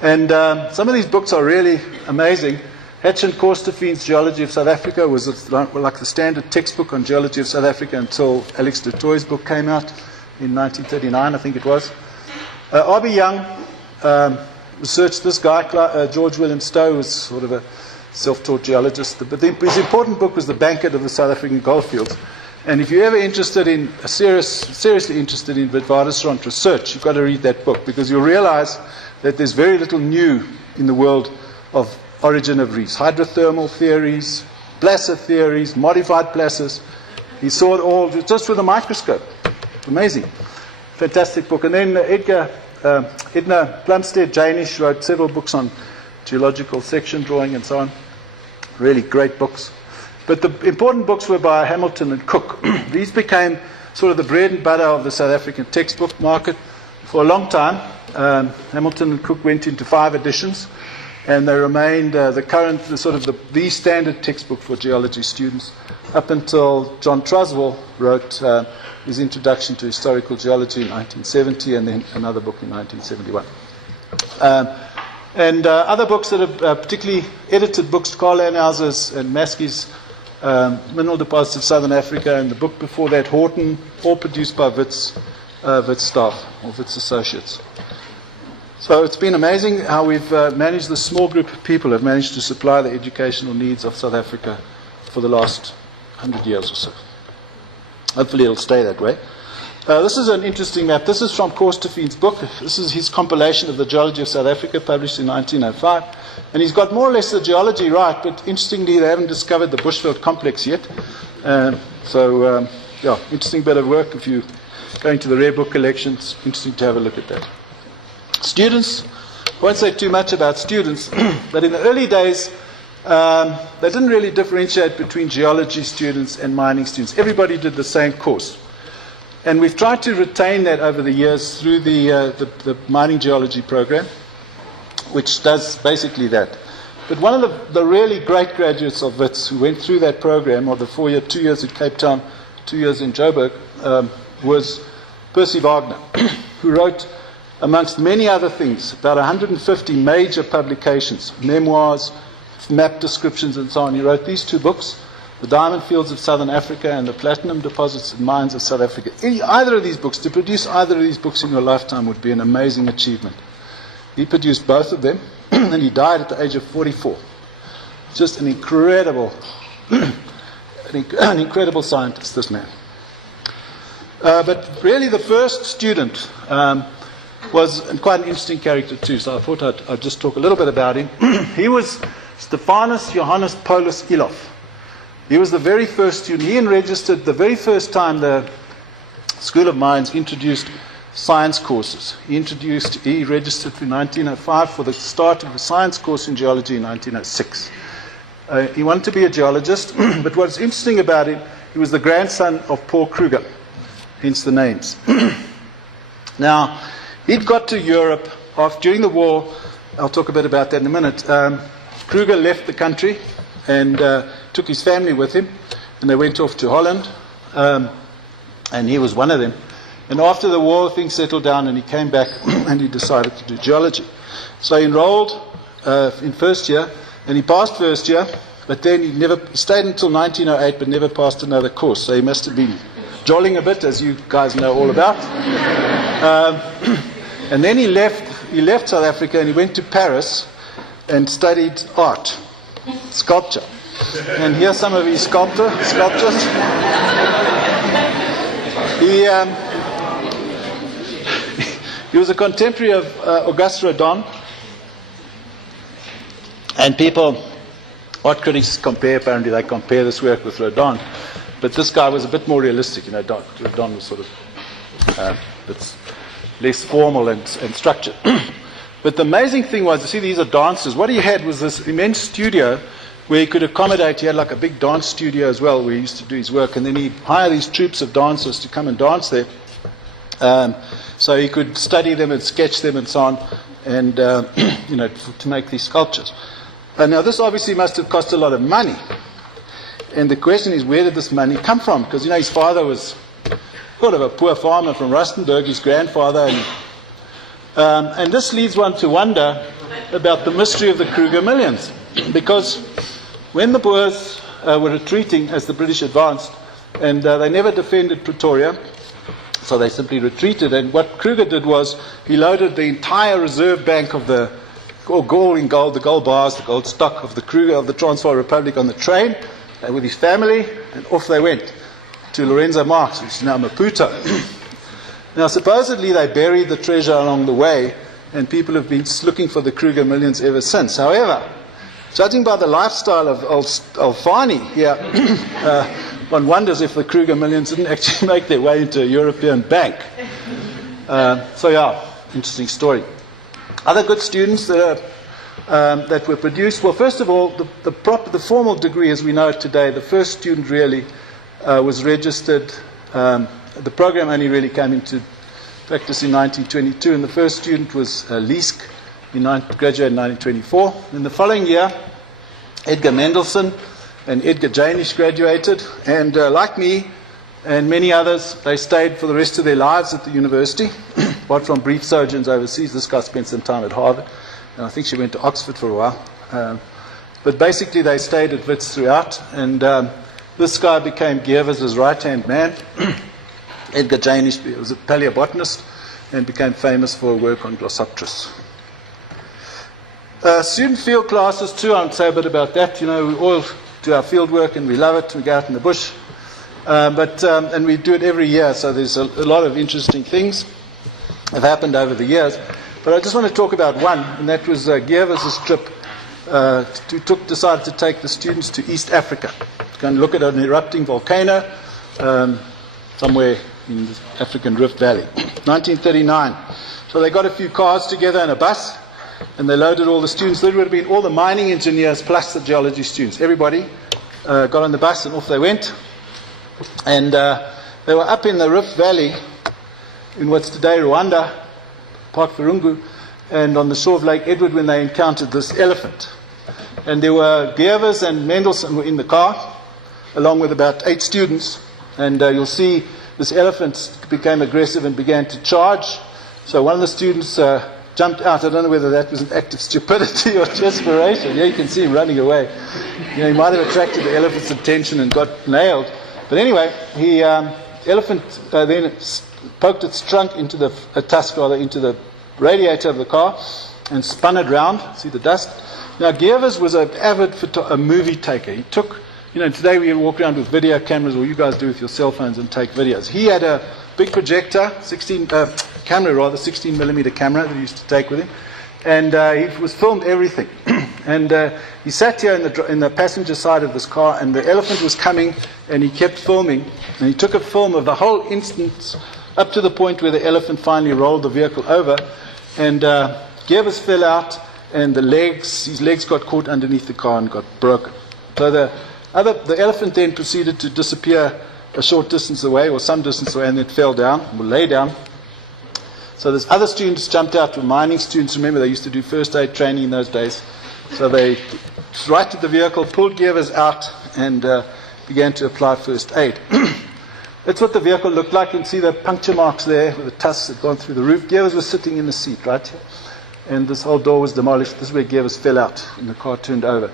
And some of these books are really amazing. Hatch and Korsteffin's Geology of South Africa was like the standard textbook on geology of South Africa until Alex de Tooy's book came out in 1939, I think it was. R.B. Young researched this guy, George William Stowe, was sort of a self-taught geologist. But his important book was The Banquet of the South African Goldfields. And if you're ever interested in, seriously interested in Wiitwatersrand research, you've got to read that book, because you'll realize that there's very little new in the world of origin of reefs. Hydrothermal theories, placer theories, modified placers. He saw it all just with a microscope. Amazing. Fantastic book. And then Edgar Plumstead, Janis, wrote several books on geological section drawing and so on. Really great books. But the important books were by Hamilton and Cook. These became sort of the bread and butter of the South African textbook market for a long time. Hamilton and Cook went into 5 editions, and they remained the standard textbook for geology students up until John Truswell wrote his Introduction to Historical Geology in 1970, and then another book in 1971. And other books that are particularly edited books, Carl Anhauser's and Maskey's Mineral Deposits of Southern Africa, and the book before that, Horton, all produced by Wits staff, or Wits associates. So it's been amazing how we've managed, this small group of people have managed to supply the educational needs of South Africa for the last 100 years or so. Hopefully it'll stay that way. This is an interesting map. This is from Korsteffin's book. This is his compilation of the geology of South Africa, published in 1905. And he's got more or less the geology right, but interestingly, they haven't discovered the Bushveld complex yet. Interesting bit of work. If you're going to the rare book collection, it's interesting to have a look at that. Students, I won't say too much about students, but in the early days, they didn't really differentiate between geology students and mining students. Everybody did the same course. And we've tried to retain that over the years through the mining geology program, which does basically that. But one of the really great graduates of Wits who went through that program, or the 4-year, 2 years in Cape Town, 2 years in Joburg, was Percy Gardner, who wrote, amongst many other things, about 150 major publications, memoirs, map descriptions, and so on. He wrote these 2 books, The Diamond Fields of Southern Africa and The Platinum Deposits and Mines of South Africa. Either of these books, to produce either of these books in your lifetime would be an amazing achievement. He produced both of them, and he died at the age of 44. Just an incredible, an incredible scientist, this man. But really the first student was quite an interesting character too, so I thought I'd just talk a little bit about him. He was Stephanus Johannes Paulus Iliff. He was the very first student. He enregistered the very first time the School of Mines introduced science courses. He registered in 1905 for the start of the science course in geology in 1906. He wanted to be a geologist, but what's interesting about him, he was the grandson of Paul Kruger, hence the names. Now, he'd got to Europe during the war. I'll talk a bit about that in a minute. Kruger left the country and took his family with him, and they went off to Holland, and he was one of them. And after the war, things settled down, and he came back and he decided to do geology. So he enrolled in first year, and he passed first year, but then he stayed until 1908, but never passed another course. So he must have been jolling a bit, as you guys know all about. And then he left South Africa and he went to Paris and studied art, sculpture. And here's some of his sculptures. He was a contemporary of Auguste Rodin, and art critics apparently they compare this work with Rodin, but this guy was a bit more realistic. Rodin was sort of it's less formal and structured. But the amazing thing was, you see, these are dancers. What he had was this immense studio where he could accommodate. He had like a big dance studio as well where he used to do his work, and then he'd hire these troops of dancers to come and dance there. So he could study them and sketch them and so on. and to make these sculptures. Now this obviously must have cost a lot of money, and the question is, where did this money come from? Because his father was sort of a poor farmer from Rustenburg, his grandfather, and this leads one to wonder about the mystery of the Kruger Millions, because when the Boers were retreating as the British advanced, and they never defended Pretoria, so they simply retreated. And what Kruger did was he loaded the entire reserve bank of the gold in gold, the gold bars, the gold stock of the Kruger of the Transvaal Republic on the train with his family, and off they went to Lorenzo Marx, which is now Maputo. Now supposedly they buried the treasure along the way, and people have been looking for the Kruger Millions ever since. However, judging by the lifestyle of Alfani here, one wonders if the Kruger Millions didn't actually make their way into a European bank. Interesting story. Other good students that were produced. Well, first of all, the formal degree as we know it today, the first student really was registered. The program only really came into practice in 1922, and the first student was Liesk, graduated in 1924. In the following year, Edgar Mendelssohn and Edgar Janis graduated, and like me and many others, they stayed for the rest of their lives at the university. Apart from brief sojourns overseas, this guy spent some time at Harvard, and I think she went to Oxford for a while. But basically they stayed at Wits throughout, and this guy became Geerwes' right-hand man. Edgar Janis was a paleobotanist and became famous for work on Glossopteris. Student field classes too, I won't say a bit about that. We all do our field work and we love it. We go out in the bush. And we do it every year, so there's a lot of interesting things have happened over the years. But I just want to talk about one, and that was Geerwes' trip. Decided to take the students to East Africa to go and look at an erupting volcano somewhere in the African Rift Valley. 1939. So they got a few cars together and a bus, and they loaded all the students. There would have been all the mining engineers plus the geology students. Everybody got on the bus and off they went. And they were up in the Rift Valley in what's today Rwanda, Park Virungu, and on the shore of Lake Edward when they encountered this elephant. And there were Geerwes and Mendelssohn were in the car, along with about 8 students. And you'll see this elephant became aggressive and began to charge. So one of the students jumped out. I don't know whether that was an act of stupidity or desperation. Yeah, you can see him running away. He might have attracted the elephant's attention and got nailed. But anyway, the elephant then poked its trunk into the radiator of the car and spun it round. See the dust? Now, Geerwes was an avid movie taker. He took, today we walk around with video cameras, or you guys do with your cell phones and take videos. He had a big projector, 16 millimeter camera that he used to take with him, and he was filmed everything. And he sat here in the passenger side of this car, and the elephant was coming, and he kept filming, and he took a film of the whole instance up to the point where the elephant finally rolled the vehicle over, and Geerwes fell out, and his legs got caught underneath the car and got broken. So the elephant then proceeded to disappear a short distance away, or some distance away, and then fell down, or lay down. So there's other students jumped out, were mining students. Remember, they used to do first aid training in those days. So they righted the vehicle, pulled Geerwes out, and began to apply first aid. That's what the vehicle looked like. You can see the puncture marks there, where the tusks had gone through the roof. Geerwes was sitting in the seat right here, and this whole door was demolished. This is where Geerwes fell out, and the car turned over.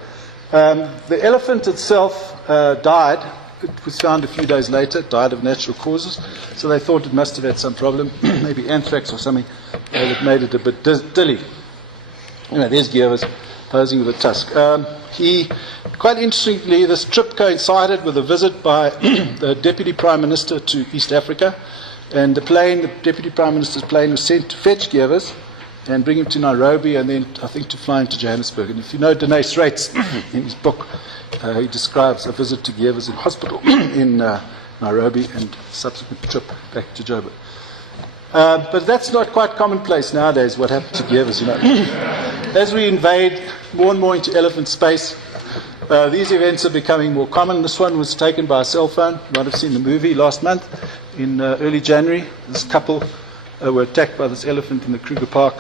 The elephant itself died. It was found a few days later. It died of natural causes. So they thought it must have had some problem, maybe anthrax or something, that made it a bit dilly. There's Geerwes posing with a tusk. Quite interestingly, this trip coincided with a visit by the Deputy Prime Minister to East Africa, and the Deputy Prime Minister's plane was sent to fetch Geerwes and bring him to Nairobi, and then I think to fly him to Johannesburg. And if you know Deneys Rates, in his book, he describes a visit to Geerwes in hospital in Nairobi and subsequent trip back to Joburg. But that's not quite commonplace nowadays, what happened to Geerwes, As we invade more and more into elephant space, these events are becoming more common. This one was taken by a cell phone. You might have seen the movie last month in early January. This couple were attacked by this elephant in the Kruger Park.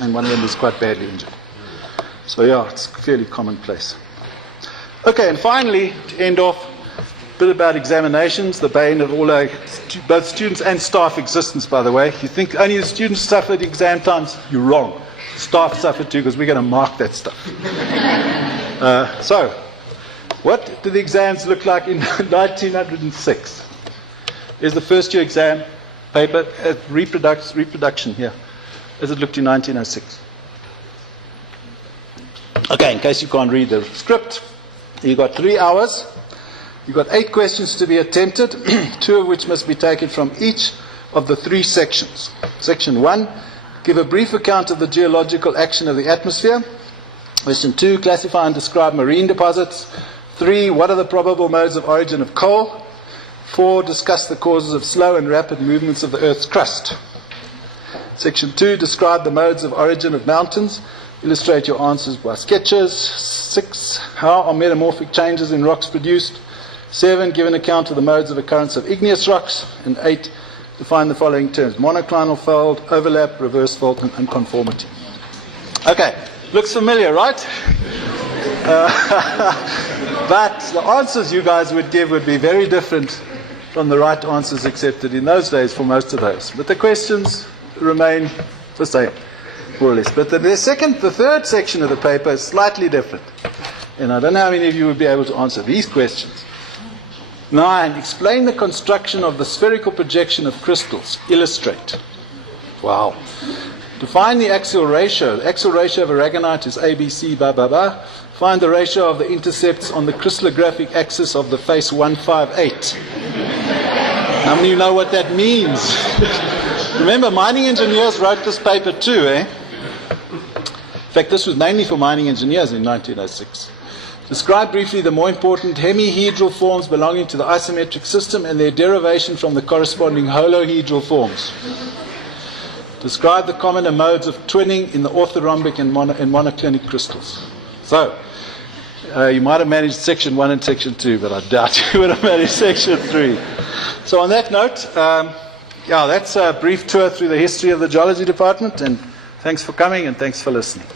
and one of them was quite badly injured. So yeah, it's fairly commonplace. Okay, and finally, to end off, a bit about examinations, the bane of all our, both students and staff existence, by the way. You think only the students suffered exam times? You're wrong. Staff suffered too, because we're going to mark that stuff. So, what do the exams look like in 1906? Here's the first year exam paper, reproduction here, as it looked in 1906. Okay, in case you can't read the script, you've got 3 hours. You've got 8 questions to be attempted, 2 of which must be taken from each of the 3 sections. Section 1, give a brief account of the geological action of the atmosphere. Question 2, classify and describe marine deposits. 3, what are the probable modes of origin of coal? 4, discuss the causes of slow and rapid movements of the Earth's crust. Section 2, describe the modes of origin of mountains. Illustrate your answers by sketches. 6, how are metamorphic changes in rocks produced? 7, give an account of the modes of occurrence of igneous rocks. And 8, define the following terms: monoclinal fold, overlap, reverse fault, and unconformity. Okay, looks familiar, right? But the answers you guys would give would be very different from the right answers accepted in those days for most of those. But the questions remain the same, more or less. But the third section of the paper is slightly different. And I don't know how many of you would be able to answer these questions. 9, explain the construction of the spherical projection of crystals. Illustrate. Wow. Define the axial ratio. The axial ratio of aragonite is ABC, blah, blah, blah. Find the ratio of the intercepts on the crystallographic axis of the face 158. How many of you know what that means? Remember, mining engineers wrote this paper too, eh? In fact, this was mainly for mining engineers in 1906. Describe briefly the more important hemihedral forms belonging to the isometric system and their derivation from the corresponding holohedral forms. Describe the commoner modes of twinning in the orthorhombic and monoclinic crystals. So, you might have managed section 1 and section 2, but I doubt you would have managed section 3. So on that note, that's a brief tour through the history of the geology department, and thanks for coming and thanks for listening.